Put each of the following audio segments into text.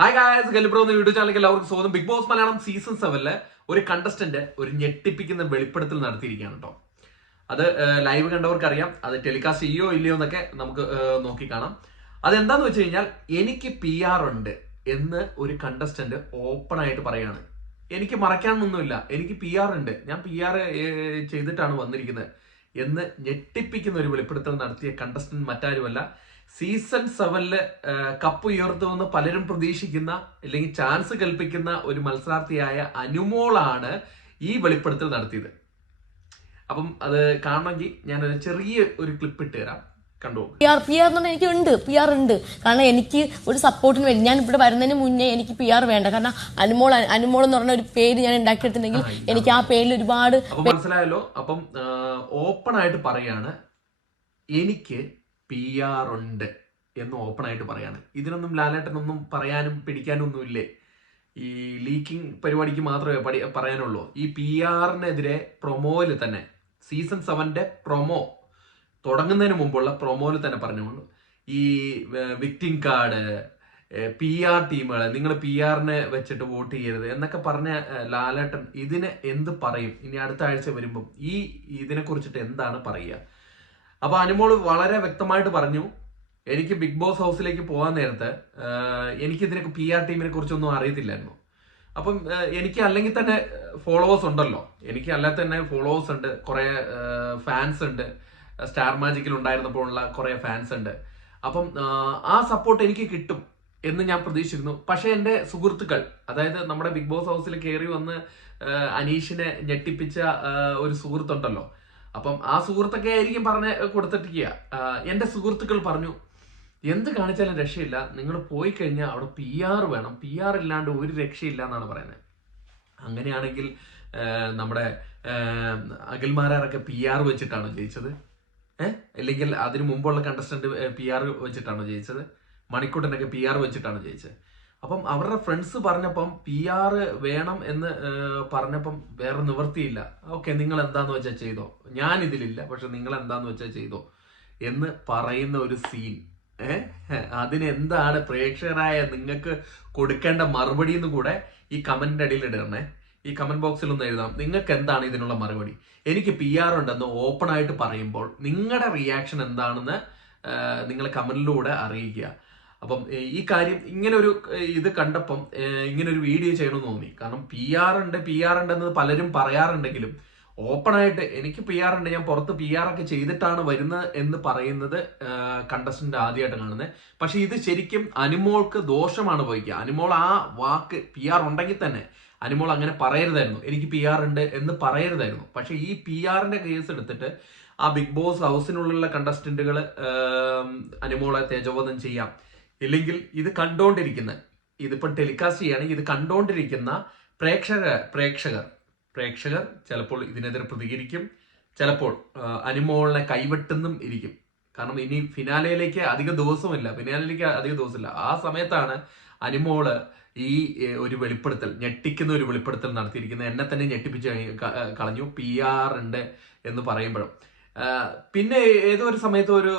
Hi guys, ഗലിബ്രോ എന്ന YouTube ചാനലിലേക്ക് എല്ലാവർക്കും സ്വാഗതം. ബിഗ് ബോസ് മലയാളം സീസൺ 7 ഒരു കണ്ടസ്റ്റന്റ് ഒരു ഞെട്ടിപ്പിക്കുന്ന വെളിപ്പെടുത്തൽ നടത്തിയിരിക്കുകയാണ് കേട്ടോ. അത് ലൈവ് കണ്ടവർക്കറിയാം. അത് ടെലികാസ്റ്റ് ചെയ്യോ ഇല്ലയോ എന്നൊക്കെ നമുക്ക് നോക്കി കാണാം. അതെന്താന്ന് വെച്ച് കഴിഞ്ഞാൽ, എനിക്ക് PR ഉണ്ട് എന്ന് ഒരു കണ്ടസ്റ്റന്റ് ഓപ്പൺ ആയിട്ട് പറയാണ്. എനിക്ക് മറക്കാനൊന്നുമില്ല, എനിക്ക് PR ഉണ്ട്, ഞാൻ PR ചെയ്തിട്ടാണ് വന്നിരിക്കുന്നത് എന്ന് ഞെട്ടിപ്പിക്കുന്ന ഒരു വെളിപ്പെടുത്തൽ നടത്തിയ കണ്ടസ്റ്റന്റ് മറ്റാരുമല്ല, സീസൺ 7 കപ്പ് ഉയർത്തുമെന്ന് പലരും പ്രതീക്ഷിക്കുന്ന അല്ലെങ്കിൽ ചാൻസ് കൽപ്പിക്കുന്ന ഒരു മത്സരാർത്ഥിയായ അനുമോളാണ് ഈ വെളിപ്പെടുത്തൽ നടത്തിയത്. അപ്പം അത് കാണണമെങ്കിൽ ഞാനൊരു ചെറിയ ഒരു ക്ലിപ്പ് ഇട്ട് തരാം, കണ്ടു. എനിക്ക് ഉണ്ട് PR ഉണ്ട്. കാരണം എനിക്ക് ഒരു സപ്പോർട്ടിന് വേണ്ടി ഞാൻ ഇവിടെ വരുന്നതിന് മുന്നേ എനിക്ക് PR വേണ്ട. കാരണം അനുമോൾ എന്ന് പറഞ്ഞ ഒരു പേര് ഞാൻ ഉണ്ടാക്കിയെടുത്തിട്ടുണ്ടെങ്കിൽ എനിക്ക് ആ പേരിൽ ഒരുപാട് മനസ്സിലായല്ലോ. അപ്പം ഓപ്പൺ ആയിട്ട് പറയാണ്, എനിക്ക് PR ഉണ്ട് എന്ന് ഓപ്പൺ ആയിട്ട് പറയാണ്. ഇതിനൊന്നും ലാലേട്ടനൊന്നും പറയാനും പിടിക്കാനും ഒന്നുമില്ലേ? ഈ ലീക്കിംഗ് പരിപാടിക്ക് മാത്രമേ പറയാനുള്ളൂ. ഈ PR-നെതിരെ പ്രൊമോയിൽ തന്നെ, സീസൺ 7 പ്രൊമോ തുടങ്ങുന്നതിന് മുമ്പുള്ള പ്രൊമോയിൽ തന്നെ പറഞ്ഞുകൊണ്ട്, ഈ വിക്ടിം കാർഡ്, PR ടീമുകൾ, നിങ്ങൾ PR-നെ വെച്ചിട്ട് വോട്ട് ചെയ്യരുത് എന്നൊക്കെ പറഞ്ഞ ലാലേട്ടൻ ഇതിന് എന്ത് പറയും? ഇനി അടുത്ത ആഴ്ച വരുമ്പം ഇതിനെ കുറിച്ചിട്ട് എന്താണ് പറയുക? അപ്പൊ അനുമോള് വളരെ വ്യക്തമായിട്ട് പറഞ്ഞു, എനിക്ക് ബിഗ് ബോസ് ഹൗസിലേക്ക് പോകാൻ നേരത്ത് എനിക്കിതിനൊക്കെ PR ടീമിനെ കുറിച്ചൊന്നും അറിയത്തില്ലായിരുന്നു. അപ്പം എനിക്ക് അല്ലെങ്കിൽ തന്നെ ഫോളോവേഴ്സ് ഉണ്ടല്ലോ, എനിക്ക് അല്ലാതെ തന്നെ ഫോളോവേഴ്സ് ഉണ്ട്, കുറെ ഫാൻസ് ഉണ്ട്, സ്റ്റാർ മാജിക്കിൽ ഉണ്ടായിരുന്നപ്പോഴുള്ള കുറെ ഫാൻസ് ഉണ്ട്. അപ്പം ആ സപ്പോർട്ട് എനിക്ക് കിട്ടും എന്ന് ഞാൻ പ്രതീക്ഷിക്കുന്നു. പക്ഷെ എൻ്റെ സുഹൃത്തുക്കൾ, അതായത് നമ്മുടെ ബിഗ് ബോസ് ഹൗസിൽ കയറി വന്ന് അനീഷിനെ ഞെട്ടിപ്പിച്ച ഒരു സുഹൃത്തുണ്ടല്ലോ, അപ്പം ആ സുഹൃത്തൊക്കെ ആയിരിക്കും പറഞ്ഞ് കൊടുത്തിട്ടിരിക്കുക. എൻ്റെ സുഹൃത്തുക്കൾ പറഞ്ഞു, എന്ത് കാണിച്ചാലും രക്ഷയില്ല, നിങ്ങൾ പോയി കഴിഞ്ഞാൽ അവിടെ PR വേണം, PR ഇല്ലാണ്ട് ഒരു രക്ഷയില്ല എന്നാണ് പറയുന്നത്. അങ്ങനെയാണെങ്കിൽ നമ്മുടെ അഖിൽമാരാറൊക്കെ PR വെച്ചിട്ടാണോ ജയിച്ചത്? അല്ലെങ്കിൽ അതിനു മുമ്പുള്ള കണ്ടസ്റ്റന്റ് PR വെച്ചിട്ടാണോ ജയിച്ചത്? മണിക്കൂട്ടനൊക്കെ PR വെച്ചിട്ടാണോ ജയിച്ചത്? അപ്പം അവരുടെ ഫ്രണ്ട്സ് പറഞ്ഞപ്പം PR വേണം എന്ന് പറഞ്ഞപ്പം വേറെ നിവൃത്തിയില്ല. ഓക്കെ, നിങ്ങൾ എന്താന്ന് വെച്ചാൽ ചെയ്തോ, ഞാൻ ഇതിലില്ല, പക്ഷെ നിങ്ങൾ എന്താന്ന് വെച്ചാൽ ചെയ്തോ എന്ന് പറയുന്ന ഒരു സീൻ. അതിനെന്താണ് പ്രേക്ഷകരായ നിങ്ങൾക്ക് കൊടുക്കേണ്ട മറുപടി എന്ന് കൂടെ ഈ കമന്റിന്റെ അടിയിൽ ഇടണേ. ഈ കമന്റ് ബോക്സിൽ ഒന്ന് എഴുതാം, നിങ്ങൾക്ക് എന്താണ് ഇതിനുള്ള മറുപടി. എനിക്ക് PR ഉണ്ടെന്ന് ഓപ്പൺ ആയിട്ട് പറയുമ്പോൾ നിങ്ങളുടെ റിയാക്ഷൻ എന്താണെന്ന് നിങ്ങൾ കമന്റിലൂടെ അറിയിക്കുക. അപ്പം ഈ കാര്യം ഇങ്ങനെ ഒരു ഇത് കണ്ടപ്പം ഇങ്ങനെ ഒരു വീഡിയോ ചെയ്യണമെന്ന് തോന്നി. കാരണം PR ഉണ്ടെന്ന് പലരും പറയാറുണ്ടെങ്കിലും ഓപ്പൺ ആയിട്ട് എനിക്ക് PR ഉണ്ട്, ഞാൻ പുറത്ത് PR ഒക്കെ ചെയ്തിട്ടാണ് വരുന്നത് എന്ന് പറയുന്നത് കണ്ടസ്റ്റന്റ് ആദ്യമായിട്ട് കാണുന്നത്. പക്ഷെ ഇത് ശരിക്കും അനുമോൾക്ക് ദോഷമാണ് പോയിക്കുക. അനുമോൾ ആ വാക്ക് PR ഉണ്ടെങ്കിൽ തന്നെ അനുമോൾ അങ്ങനെ പറയരുതായിരുന്നു, എനിക്ക് PR ഉണ്ട് എന്ന് പറയരുതായിരുന്നു. പക്ഷെ ഈ PR-ന്റെ കേസ് എടുത്തിട്ട് ആ ബിഗ് ബോസ് ഹൗസിനുള്ളിലുള്ള കണ്ടസ്റ്റന്റുകൾ അനുമോളെ തേജോവധം ചെയ്യാം. ഇല്ലെങ്കിൽ ഇത് കണ്ടോണ്ടിരിക്കുന്ന, ഇതിപ്പം ടെലികാസ്റ്റ് ചെയ്യുകയാണെങ്കിൽ ഇത് കണ്ടോണ്ടിരിക്കുന്ന പ്രേക്ഷകർ ചിലപ്പോൾ ഇതിനെതിരെ പ്രതികരിക്കും, ചിലപ്പോൾ അനുമോളിനെ കൈവെട്ടുന്നും ഇരിക്കും. കാരണം ഇനി ഫിനാലയിലേക്ക് അധിക ദിവസമില്ല. ആ സമയത്താണ് അനുമോള് ഈ ഒരു വെളിപ്പെടുത്തൽ, ഞെട്ടിക്കുന്ന ഒരു വെളിപ്പെടുത്തൽ നടത്തിയിരിക്കുന്നത്. എന്നെ തന്നെ ഞെട്ടിപ്പിച്ച് കളഞ്ഞു, PR ഉണ്ട് എന്ന് പറയുമ്പോഴും. പിന്നെ ഏതോ ഒരു സമയത്ത് ഒരു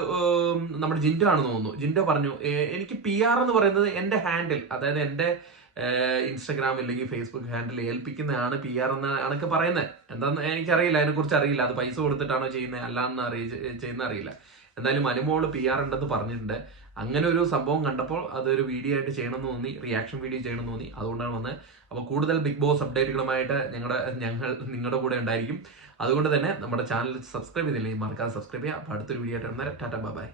നമ്മുടെ ജിൻഡോ ആണെന്ന് തോന്നുന്നു, ജിൻഡോ പറഞ്ഞു, എനിക്ക് PR എന്ന് പറയുന്നത് എൻ്റെ ഹാൻഡിൽ, അതായത് എൻ്റെ ഇൻസ്റ്റഗ്രാം അല്ലെങ്കിൽ ഫേസ്ബുക്ക് ഹാൻഡിൽ ഏൽപ്പിക്കുന്നതാണ് PR എന്ന് ആണൊക്കെ പറയുന്നത്. എന്താന്ന് എനിക്കറിയില്ല, അതിനെക്കുറിച്ച് അറിയില്ല, അത് പൈസ കൊടുത്തിട്ടാണോ ചെയ്യുന്നത് അല്ലാന്ന് ചെയ്യുന്ന അറിയില്ല. എന്തായാലും അനുമോള് PR ഉണ്ടെന്ന് പറഞ്ഞിട്ടുണ്ട്. അങ്ങനെ ഒരു സംഭവം കണ്ടപ്പോൾ അതൊരു വീഡിയോ ആയിട്ട് ചെയ്യണമെന്ന് തോന്നി, റിയാക്ഷൻ വീഡിയോ ചെയ്യണമെന്ന് തോന്നി, അതുകൊണ്ടാണ് വന്നത്. അപ്പോൾ കൂടുതൽ ബിഗ് ബോസ് അപ്ഡേറ്റുകളുമായിട്ട് ഞങ്ങൾ നിങ്ങളുടെ കൂടെ ഉണ്ടായിരിക്കും. അതുകൊണ്ട് തന്നെ നമ്മുടെ ചാനൽ സബ്സ്ക്രൈബ് ചെയ്തില്ലെങ്കിൽ മറക്കാതെ സബ്സ്ക്രൈബ് ചെയ്യുക. അപ്പോൾ അടുത്തൊരു വീഡിയോ ആയിട്ട് വന്നാൽ ടാറ്റ ബൈ.